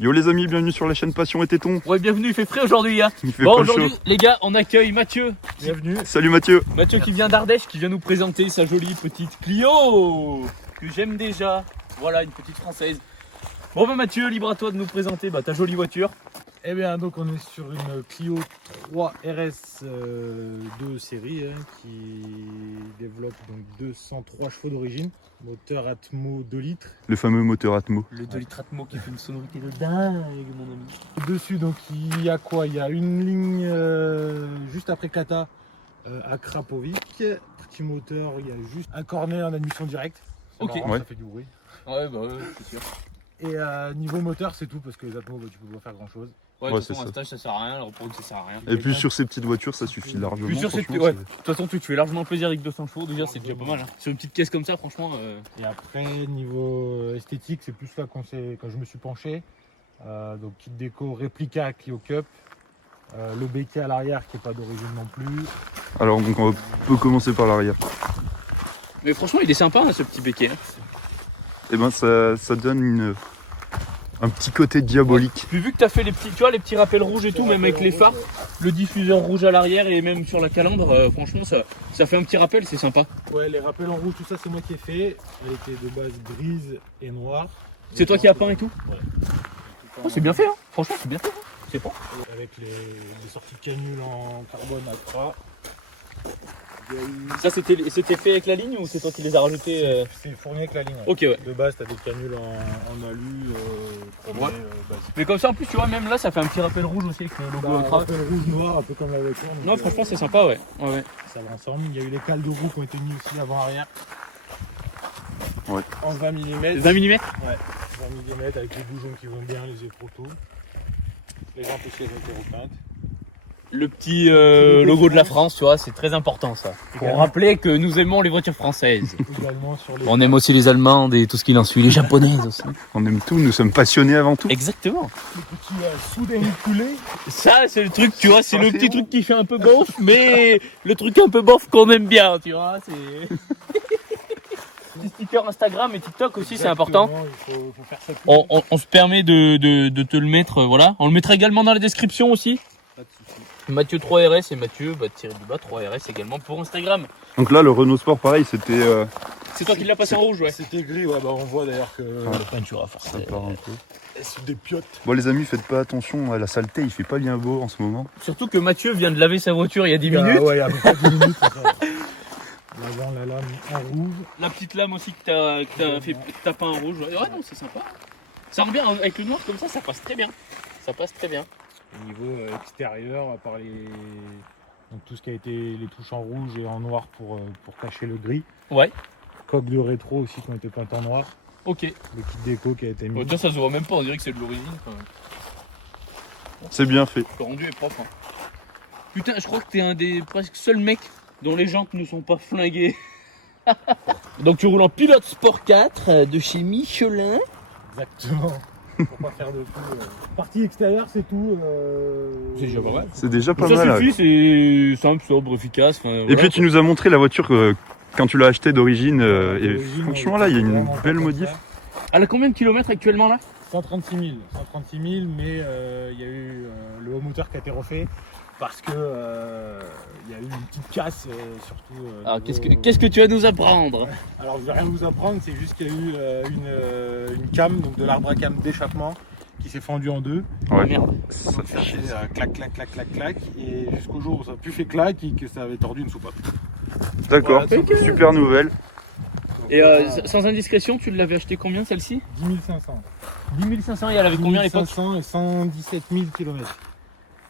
Yo les amis, bienvenue sur la chaîne Passion et Téton. Ouais, bienvenue, il fait frais aujourd'hui. Hein. Il fait Bon, pas aujourd'hui, chaud. les gars, on accueille Mathieu. Bienvenue. Salut Mathieu. Mathieu qui vient d'Ardèche, qui vient nous présenter sa jolie petite Clio que j'aime déjà. Voilà, une petite française. Bon, bah Mathieu, libre à toi de nous présenter ta jolie voiture. Eh bien, donc on est sur une Clio 3 RS de série qui développe donc 203 chevaux d'origine, moteur Atmo 2 litres. Le fameux moteur Atmo. Le 2 litres Atmo qui fait une sonorité de dingue, mon ami. Dessus, donc il y a quoi? Il y a une ligne juste après Kata à Krapovic. Petit moteur, il y a juste un cornet en admission directe. C'est Ok. marrant, Ouais. Ça fait du bruit. Ouais, bah ouais, c'est sûr. Et niveau moteur, c'est tout parce que les Atmo, tu peux pas faire grand chose. Ouais, Ouais, de toute façon, c'est un stage ça sert à rien, le repos ça sert à rien. Et puis sur ces petites voitures, ça suffit largement. Puis sur ces franchement, ouais. De toute façon, tu te fais largement plaisir avec 200 chevaux, déjà c'est déjà pas mal. Hein. Sur une petite caisse comme ça, franchement. Et après, niveau esthétique, c'est plus là quand je me suis penché. Donc, kit déco réplica Clio Cup. Le béquet à l'arrière qui n'est pas d'origine non plus. Alors donc on peut commencer par l'arrière. Mais franchement, il est sympa hein, ce petit béquet. Et ben ça donne un petit côté diabolique. Puis vu que tu as fait les petits, tu vois, les petits rappels rouges et tout, même avec les phares, le diffuseur rouge à l'arrière et même sur la calandre, franchement, ça fait un petit rappel, c'est sympa. Ouais, les rappels en rouge, tout ça, c'est moi qui ai fait. Elle était de base grise et noire. C'est toi qui as peint et tout? Ouais. Oh, c'est bien fait, hein. Franchement, c'est bien fait. Hein. C'est pas. Avec les sorties de canule en carbone à 3. Ça, c'était fait avec la ligne ou c'est toi qui les as rajoutés C'est fourni avec la ligne. Ouais. Ok, ouais. De base, tu as des canules en alu. Ouais. Basique. Mais comme ça, en plus, tu vois, même là, ça fait un petit rappel rouge aussi avec le logo Ultra. Rappel rouge noir, un peu comme la voiture. Non, franchement, c'est sympa, ouais. Ouais. Ça va ensemble. Il y a eu les cales de roue qui ont été mis aussi avant-arrière. Ouais. En 20 mm. 20 mm 20 mm avec les boujons qui vont bien, les écrouteaux. Les jantes aussi elles ont été repeintes. Le petit logo de la France, tu vois, c'est très important ça. Pour rappeler que nous aimons les voitures françaises. Également sur les. On aime aussi les allemandes et tout ce qu'il en suit, les japonaises aussi. On aime tout, nous sommes passionnés avant tout. Exactement. Les petits soudain coulés. Ça, c'est le truc, tu vois, c'est le petit truc qui fait un peu bof, mais le truc un peu bof qu'on aime bien, tu vois, c'est... Petit sticker Instagram et TikTok aussi, c'est important. Il faut faire ça plus. On se permet de te le mettre, voilà. On le mettra également dans la description aussi. Pas de soucis. Mathieu 3RS et Mathieu, tiré du bas 3RS également pour Instagram. Donc là le Renault Sport pareil c'était C'est toi qui l'as passé en rouge, ouais. C'était gris, ouais, bah on voit d'ailleurs que La peinture à force. ça part un peu. c'est des piottes. Bon les amis, faites pas attention à la saleté, il fait pas bien beau en ce moment. Surtout que Mathieu vient de laver sa voiture il y a 10 minutes. Ouais, à peu près 10 minutes. C'est ça. L'avant, la lame en rouge. La petite lame aussi que t'as peint en rouge. Ouais, non, c'est sympa. Ça revient avec le noir comme ça passe très bien. Ça passe très bien. Au niveau extérieur, à part donc tout ce qui a été les touches en rouge et en noir pour cacher le gris. Ouais, Coques de rétro aussi qui ont été peintes en noir. ok. Le kit déco qui a été mis. Déjà, ça se voit même pas, on dirait que c'est de l'origine. C'est bien fait. Le rendu est propre. Hein. Putain, je crois que t'es un des presque seuls mecs dont les jantes ne sont pas flinguées. Donc tu roules en Pilote Sport 4 de chez Michelin. Exactement. Pour pas faire de tout. Partie extérieure, c'est tout. C'est déjà pas mal. C'est déjà pas Ça mal. suffit, c'est simple, sobre, efficace. Et puis tu nous as montré la voiture quand tu l'as achetée d'origine et D'origine, franchement on là il y a était une vraiment belle pas modif. comme ça. Elle a combien de kilomètres actuellement là? 136 000. 136 000, mais il y a eu le haut moteur qui a été refait parce que il y a eu une petite casse surtout. Alors niveau- qu'est-ce que tu vas nous apprendre? Alors je vais rien vous apprendre, c'est juste qu'il y a eu une cam, donc de l'arbre à cam d'échappement qui s'est fendu en deux. Ouais. Merde. Ça fait chier. Clac, clac, clac, clac, clac, et jusqu'au jour où ça a plus fait clac et que ça avait tordu une soupape. D'accord, Voilà, tout super nouvelle. Et sans indiscrétion, tu l'avais acheté combien celle-ci? 10 500. 10 500 et elle avait combien à l'époque? 500 et 117 000 km.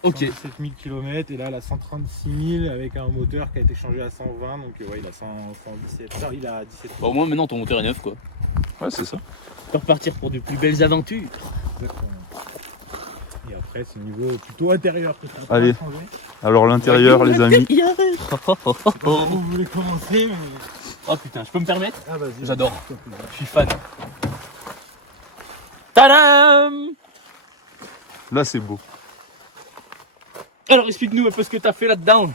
Ok. 117 000 km et là elle a 136 000 avec un moteur qui a été changé à 120, donc ouais, il a 117. Non, il a 17 000. Au moins maintenant ton moteur est neuf quoi. Ouais c'est ça. Tu peux repartir pour de plus belles aventures. Exactement. Et après c'est niveau plutôt intérieur que ça a Allez. pas changé. Alors l'intérieur les amis. Comment vous voulez commencer mais... Oh putain, je peux me permettre? Ah vas-y. J'adore. S'il te plaît. Je suis fan. Tadam! Là c'est beau. Alors explique-nous un peu ce que t'as fait là-dedans.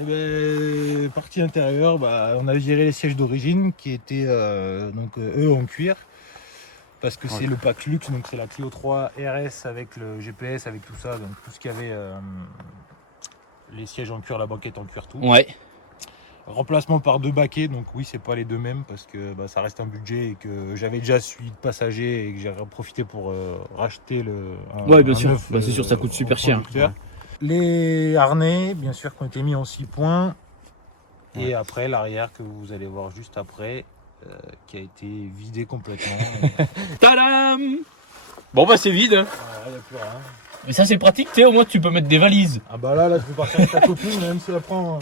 Eh ben, partie intérieure, on avait géré les sièges d'origine qui étaient eux en cuir. parce que c'est le pack luxe, donc c'est la Clio 3 RS avec le GPS, avec tout ça, donc tout ce qu'il y avait, les sièges en cuir, la banquette en cuir, tout. Ouais. Remplacement par 2 baquets, donc oui, c'est pas les deux mêmes parce que ça reste un budget et que j'avais déjà suivi de passagers et que j'ai profité pour racheter Ouais, bien sûr. neuf, Bah, c'est sûr, ça coûte super cher. conducteur. Les harnais, bien sûr, qui ont été mis en 6 points. Et après, l'arrière que vous allez voir juste après, qui a été vidé complètement. Tadam! Bon bah c'est vide. Voilà, y a plus rien. Mais ça c'est pratique, tu sais, au moins tu peux mettre des valises. Ah bah là, je peux partir avec ta copine, même si elle prend.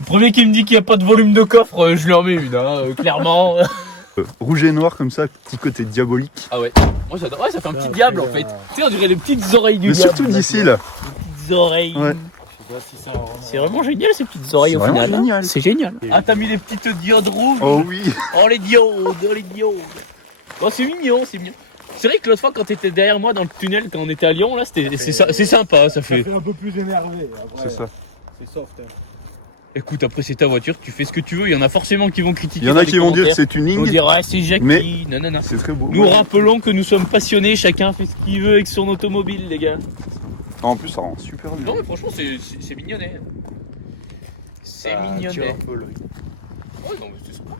Le premier qui me dit qu'il n'y a pas de volume de coffre, je lui en mets une, clairement. Rouge et noir comme ça, petit côté diabolique. Ah ouais. Moi j'adore. Ouais, ça fait un petit diable en fait. Tu sais, on dirait les petites oreilles du Mais diable. surtout d'ici là. Les petites oreilles. Ouais. Je sais pas si C'est vraiment génial ces petites oreilles C'est au vraiment final. génial. C'est génial. Ah, t'as mis les petites diodes rouges. Oh oui. Oh les diodes, oh les diodes. Oh c'est mignon, c'est mignon. C'est vrai que l'autre fois quand t'étais derrière moi dans le tunnel quand on était à Lyon là, c'est sympa, ça Ça fait. fait un peu plus énervé. Après, C'est ça. C'est soft. Hein. Écoute, après c'est ta voiture, tu fais ce que tu veux, il y en a forcément qui vont critiquer. Il y en a dans les qui vont dire que commentaires. c'est Ils vont tuning, dire ouais c'est Jackie, mais- non. c'est très beau. Nous rappelons que nous sommes passionnés, chacun fait ce qu'il veut avec son automobile les gars. En plus, ça rend super bien. Non mais franchement c'est mignonnet. C'est Ça mignonnet. tire un peu l'œil. Ouais non mais c'est sympa,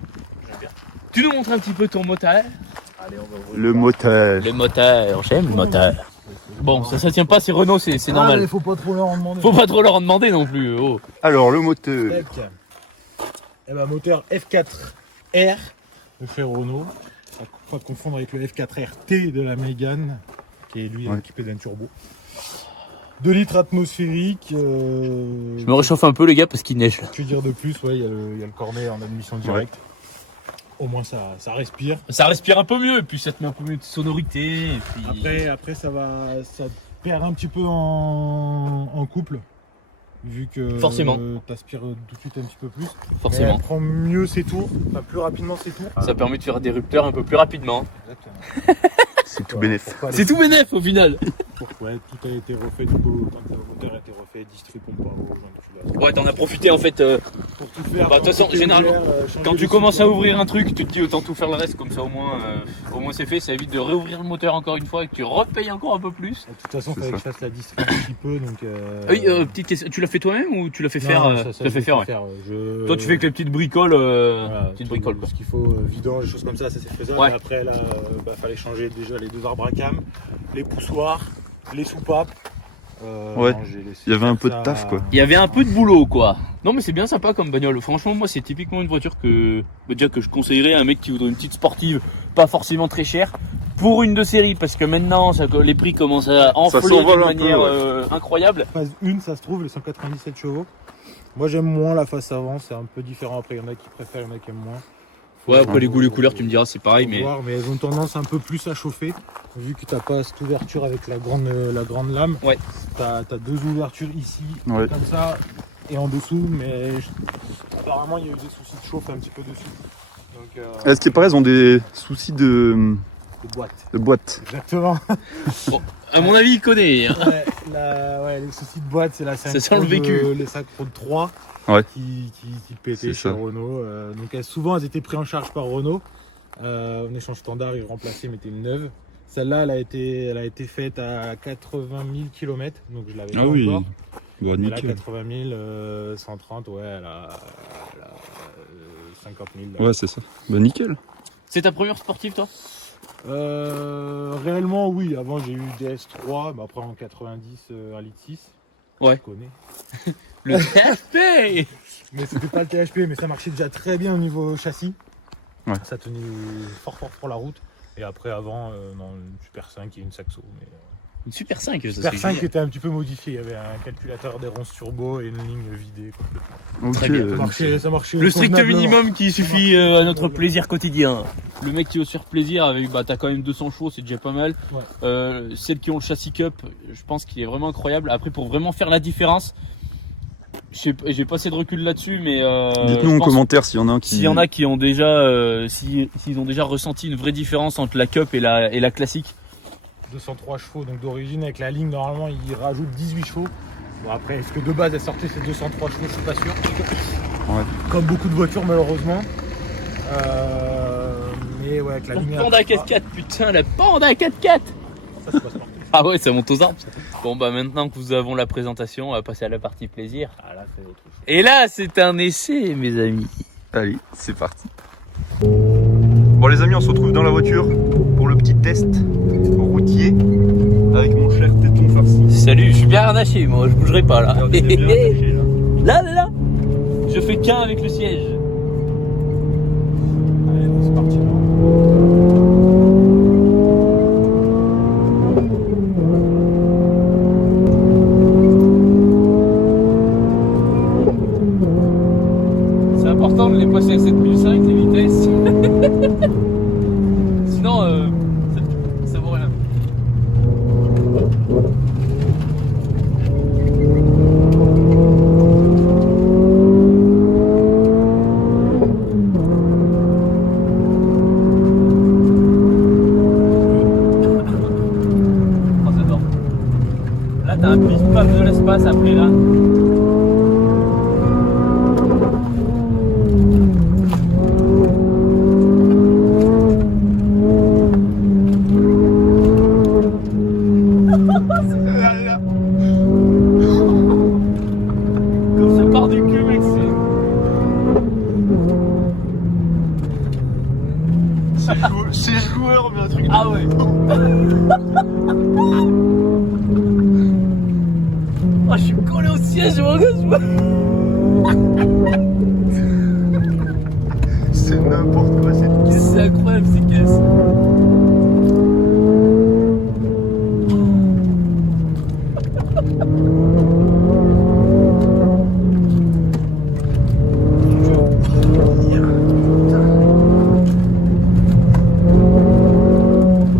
j'aime bien. Tu nous montres un petit peu ton moteur? Allez, on va ouvrir Le moteur. Le moteur, j'aime le moteur. Bon ça tient pas, c'est Renault, c'est Ah, normal. mais faut pas trop leur en demander. Faut pas trop leur en demander non plus. Oh. Alors, le moteur. Eh ben, moteur F4R de chez Renault. Pas confondre avec le F4RT de la Mégane, qui est lui Ouais. équipé d'un turbo. 2 litres atmosphériques. Je me réchauffe un peu les gars parce qu'il neige là. Que dire de plus? Ouais, il y a le cornet en admission directe. Au moins ça respire. Ça respire un peu mieux et puis ça te met un peu mieux de sonorité. Et puis... Après ça perd un petit peu en couple. Vu que Forcément. t'aspires tout de suite un petit peu plus. Forcément. Elle prend mieux ses tours, enfin plus rapidement ses tours. Ça permet de faire des rupteurs un peu plus rapidement. Exactement. C'est tout bénéf. C'est tout bénef au final. Ouais, tout a été refait du coup, quand le moteur a été refait, distri pompe à eau, Ouais, t'en as profité en fait. pour tout faire. Bah, de toute façon, généralement, quand tu commences à ouvrir un truc, tu te dis autant tout faire le reste, comme ça au moins c'est fait, ça évite de réouvrir le moteur encore une fois et que tu repayes encore un peu plus. De toute façon, il C'est fallait que ça. je fasse la distri un petit peu. Donc, Oui, petite question, tu l'as fait toi-même ou tu l'as fait faire non, tu l'as fait faire, ouais. Je- Toi tu fais que les petites bricoles, Voilà, petites tout bricoles quoi. ce qu'il faut, vidange, des choses comme ça c'est faisable. Ouais. Et après, là, fallait changer déjà les 2 arbres à cam, les poussoirs, les soupapes. Ouais. non, j'ai laissé Il y avait un faire peu de ça taf, quoi. Il y avait un peu de boulot quoi. Non mais c'est bien sympa comme bagnole. Franchement moi c'est typiquement une voiture que déjà que je conseillerais à un mec qui voudrait une petite sportive, pas forcément très chère, pour une de série parce que maintenant les prix commencent à enfler s'envole d'une un peu, manière incroyable. Phase 1, ça se trouve, les 197 chevaux. Moi j'aime moins la face avant, c'est un peu différent. Après, il y en a qui préfèrent, il y en a qui aiment moins. Ouais après les goûts les couleurs tu me diras c'est pareil Faut mais voir, mais elles ont tendance un peu plus à chauffer, vu que t'as pas cette ouverture avec la grande lame. Ouais. T'as 2 ouvertures ici, Ouais. comme ça, et en dessous, mais apparemment il y a eu des soucis de chauffe un petit peu dessus. Donc, Est-ce qu'il paraît, ils ont des soucis de boîte. boîte. Exactement. à mon avis il connaît. Hein. Ouais, les soucis de boîte, c'est la Ça sent le vécu. Les Synchro 3 Ouais. qui pétaient C'est chez ça. Renault. Donc souvent elles étaient prises en charge par Renault. En échange standard, ils remplaçaient, mettaient une neuve. Celle-là, elle a été faite à 80 000 km, donc je l'avais pas encore. Bon, Mais là, 80 000, 130, ouais, elle a 50 000. là. Ouais, c'est ça. Bah, nickel. C'est ta première sportive toi? Réellement, oui. Avant, j'ai eu DS3, mais après en 90, 1,6 litre. Ouais. Je connais. Le THP. Mais c'était pas le THP, mais ça marchait déjà très bien au niveau châssis. Ouais. Ça tenait fort pour la route. Et après, avant, non, une Super 5 et une Saxo. Mais, Une Super 5 ça Super c'est 5 génial. était un petit peu modifié. Il y avait un calculateur d'errance turbo et une ligne vidée. Ok. Très bien. Ça marchait Le strict convenablement. minimum qui suffit à notre plaisir quotidien. Le mec qui veut se faire plaisir avec, bah t'as quand même 200 chevaux, c'est déjà pas mal. Ouais. Celles qui ont le châssis cup, je pense qu'il est vraiment incroyable. Après pour vraiment faire la différence, j'ai pas assez de recul là-dessus, mais Dites-nous je en pense commentaire s'il y en a un qui. s'il y en a qui ont déjà, s'ils ont déjà ressenti une vraie différence entre la cup et la classique. 203 chevaux donc d'origine avec la ligne, normalement il rajoute 18 chevaux. Bon après, est-ce que de base elle sortait ces 203 chevaux, je suis pas sûr. Ouais. Comme beaucoup de voitures malheureusement. Mais Et ouais, avec la La lumière. Panda 4x4, putain, la Panda 4x4. Ah ouais, ça monte aux arbres. Bon bah maintenant que nous avons la présentation, on va passer à la partie plaisir. Ah là, c'est autre chose. Et là, c'est un essai, mes amis. Allez, c'est parti. Bon les amis, on se retrouve dans la voiture pour le petit test routier avec mon cher téton farci. Salut, je suis bien harnaché, moi, je bougerai pas là. Regardez, il est bien attaché, là. Là, je fais qu'un avec le siège. Allez, c'est parti. C'est important de les passer à 7005, les vitesses. Sinon, ça vaut rien. Oh, j'adore. Là, t'as un pif-paf de l'espace après là. Comme ça part du cul, mec, C'est joueur, mais un truc. Ah ouais. Oh, je suis collé au siège, mon gars. C'est n'importe quoi cette caisse. C'est incroyable ces caisses.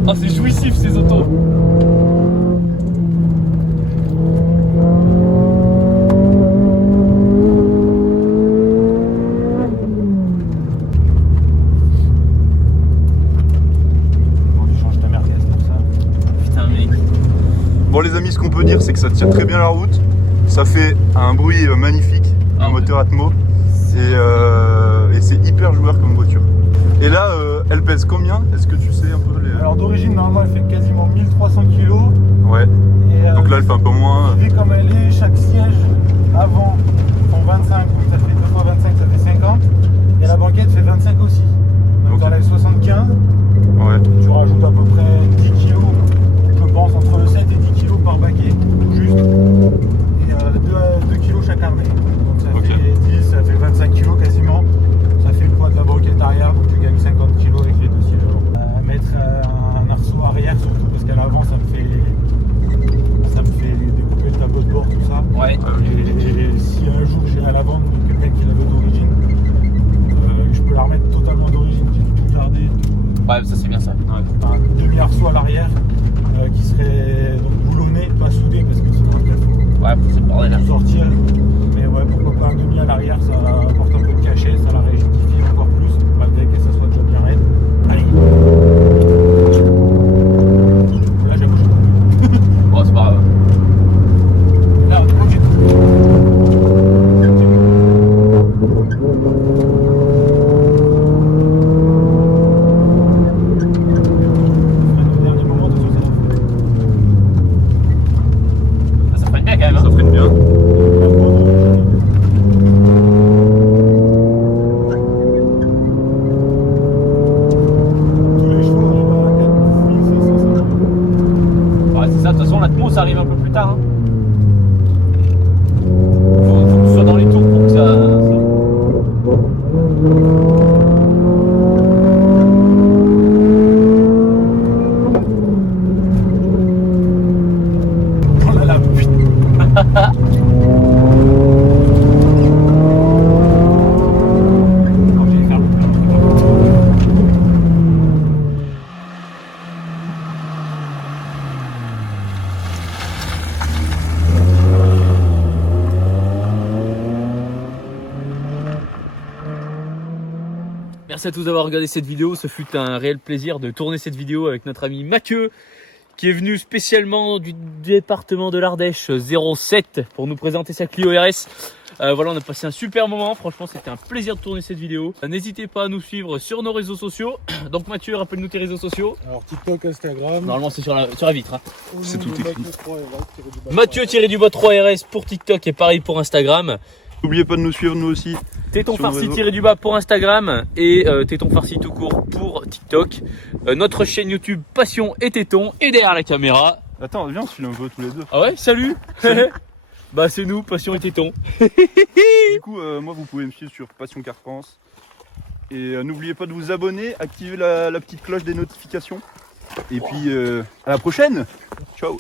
Oh, c'est jouissif ces autos. Bon, tu changes ta merguez pour ça. Putain, mec. Bon les amis, ce qu'on peut dire c'est que ça tient très bien la route. Ça fait un bruit magnifique, Ah un ouais. moteur Atmo. Et c'est hyper joueur comme voiture. Et là, elle pèse combien? Est-ce que tu sais un peu les... Alors d'origine, normalement, elle fait quasiment 1300 kg. Ouais. Et, Donc là, elle fait un peu moins. vu comme elle est, chaque siège avant font 25, donc ça fait 2 fois 25, ça fait 50. Et la banquette fait 25 aussi. Donc Ok. tu enlèves 75, Ouais. tu rajoutes à peu près 10 kg, je pense entre 7 et 10 kg par baquet, juste. Et 2 kg chaque armée. Donc ça Ok. fait 10, ça fait 25 kg quasiment. Ça fait le poids de la banquette arrière, donc tu gagnes 50 kg avec les deux sièges avant. Mettre un arceau arrière surtout parce qu'à l'avant ça me fait découper le tableau de bord, tout ça. Ouais. Et si un jour j'ai à la vente quelqu'un qui l'avait d'origine, je peux la remettre totalement d'origine, j'ai tout gardé. Ouais, ça c'est bien ça. Un demi-arceau à l'arrière qui serait donc boulonné, pas soudé parce que sinon après faut Ouais, c'est le bordel là. sortir. Mais ouais, pourquoi pas un demi à l'arrière, ça apporte un peu de cachet, ça la rigidifie encore plus, malgré que ça soit déjà bien raide. Allez. Là j'ai bougé. Bon, c'est pas grave. Là, ok. Le dernier moment de ce Ça freine bien quand même. Ça Hein. freine bien. Tous les chevaux arrivent à 4500. Ouais, c'est ça, de toute façon, l'Atmo ça arrive un peu plus tard. Hein. Faut que tu sois dans les tours pour que ça. Oh là là, putain. Non, j'allais faire le plein. Merci à tous d'avoir regardé cette vidéo. Ce fut un réel plaisir de tourner cette vidéo avec notre ami Mathieu qui est venu spécialement du département de l'Ardèche 07 pour nous présenter sa Clio RS. Voilà, on a passé un super moment, franchement c'était un plaisir de tourner cette vidéo. N'hésitez pas à nous suivre sur nos réseaux sociaux. Donc Mathieu, rappelle-nous tes réseaux sociaux. Alors TikTok, Instagram. Normalement c'est sur la vitre. Hein. C'est tout écrit. Mathieu-du-bas 3RS pour TikTok et pareil pour Instagram. N'oubliez pas de nous suivre nous aussi. Téton Sur nos farci réseaux. tiré-du-bas pour Instagram et Téton farci tout court pour TikTok. Notre chaîne YouTube Passion et Téton est derrière la caméra. Attends, viens, on se filme un peu tous les deux. Ah ouais, salut. Bah c'est nous, Passion et Téton. Du coup, moi vous pouvez me suivre sur Passion Car France. Et n'oubliez pas de vous abonner, activer la petite cloche des notifications. Et puis à la prochaine. Ciao.